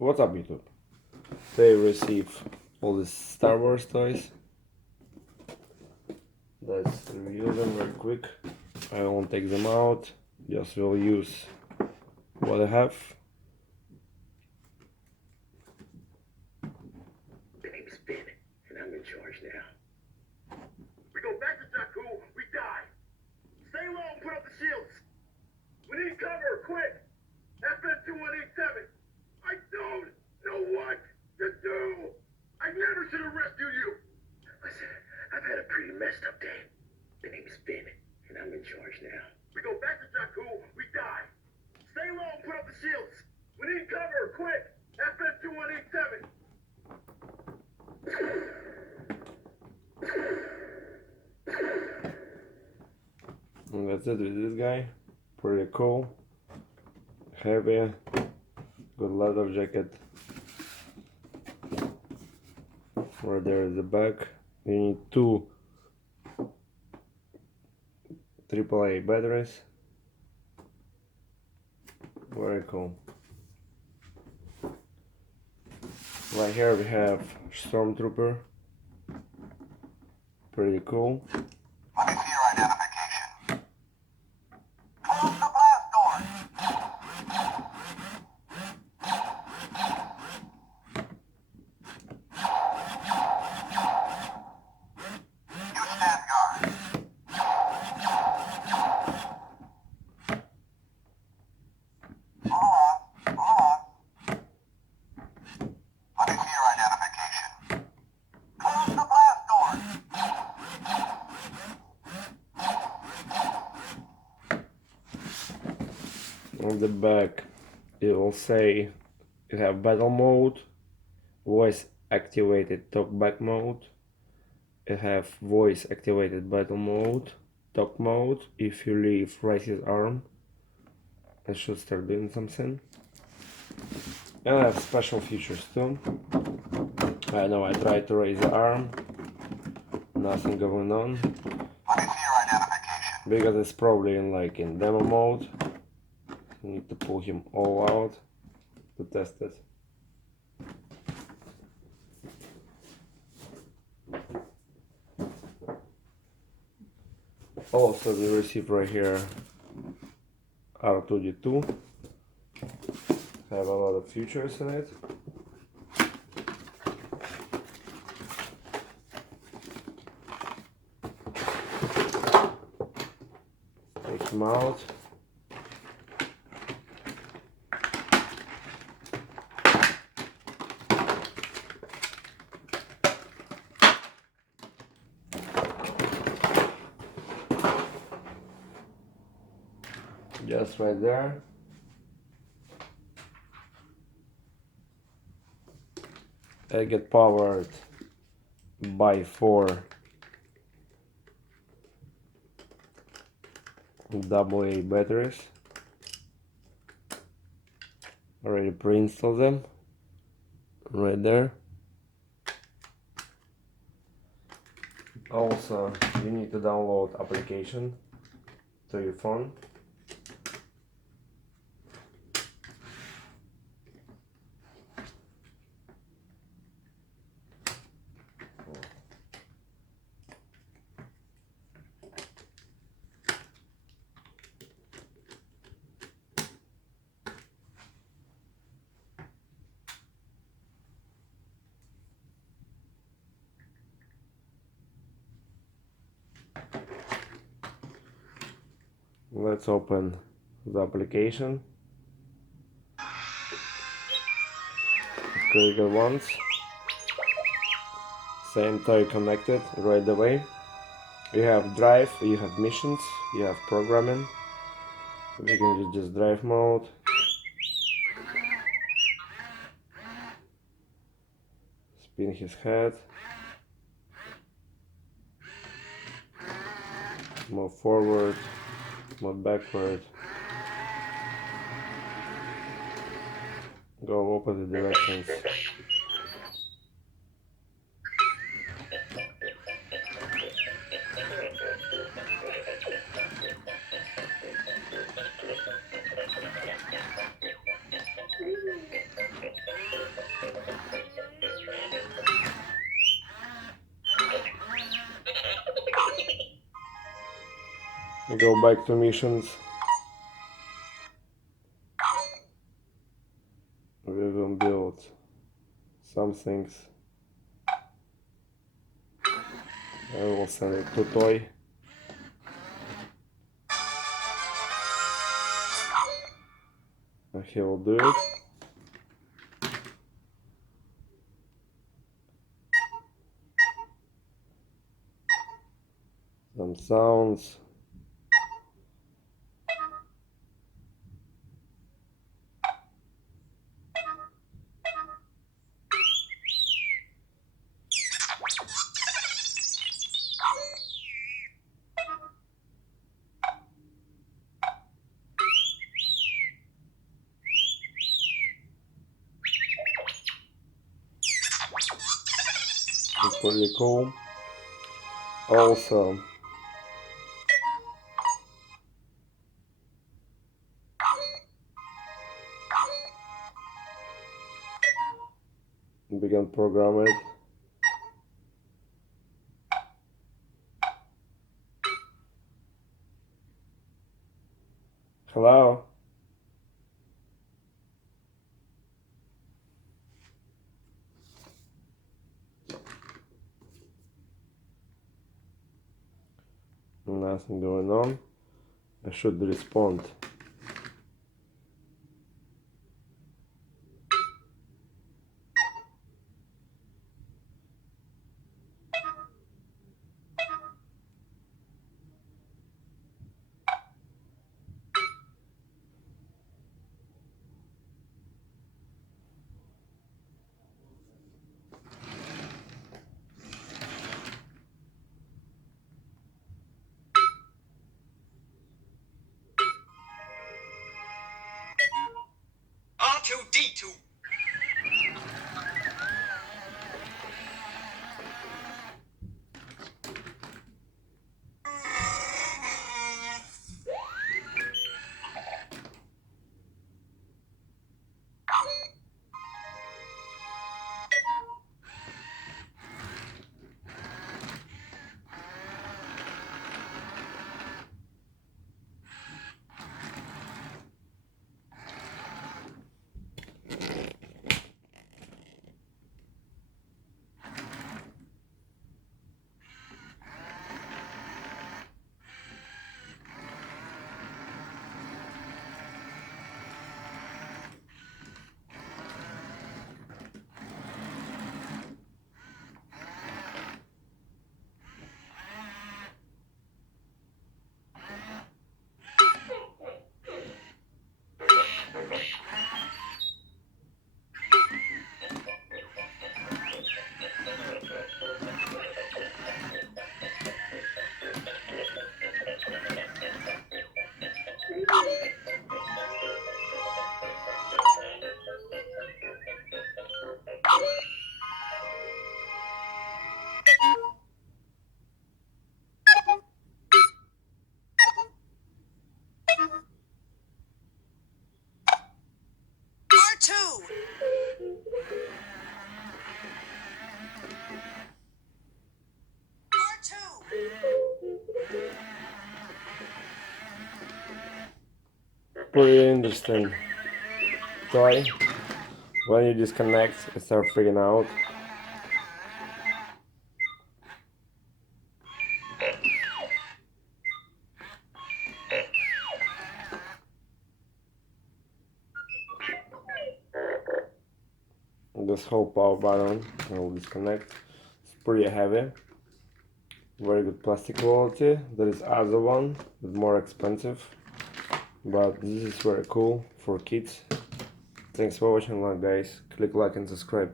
What's up, YouTube? They receive all these Star Wars toys. Let's review them very quick. I won't take them out, just will use what I have. The name's Finn, and I'm in charge now. We go back to Jakku, we die. Stay low and put up the shields. We need cover, quick. FN-2187. I don't know what to do. I never should have rescued you. Listen, I've had a pretty messed up day. The name's Finn, and I'm in charge now. We go back to Jakku, we die. Stay low and put up the shields. We need cover, quick. FN-2187. And that's it with this guy. Pretty cool. Heavy. Good leather jacket. Right there is the back. You need two AAA batteries. Very cool. Right here we have Stormtrooper. Pretty cool. Let me see your identification. Close the blast doors. You stand guard. Hold on. Let me see your identification. Close the blast doors. On the back it will say you have battle mode, voice activated talkback mode. You have voice activated battle mode, talk mode. If you leave, raise his arm. It should start doing something. And I have special features too. I know I tried to raise the arm, nothing going on, Let me see your identification. because it's probably in demo mode. You need to pull him all out to test it. Also, we receive right here R2D2. Have a lot of features in it. Take him out. Just right there. I get powered by 4 AA batteries. Already pre-installed them. Right there. Also, you need to download application to your phone. Let's open the application. Click it once. Same toy connected right away. You have drive, you have missions, you have programming. We can use just drive mode. Spin his head. Move forward, move backward. Go opposite directions. go back to missions. We will build some things. I will send it to Toy. And he will do it. Some sounds. It's pretty cool. Also, we can program it. Hello? Nothing going on. I should respond. R2-D2. R2. Pretty interesting. Toy. When you disconnect, it starts freaking out. This whole power button will disconnect. It's pretty heavy. Very good plastic quality. There is other one that's more expensive, but this is very cool for kids. Thanks for watching, guys. Click like and subscribe.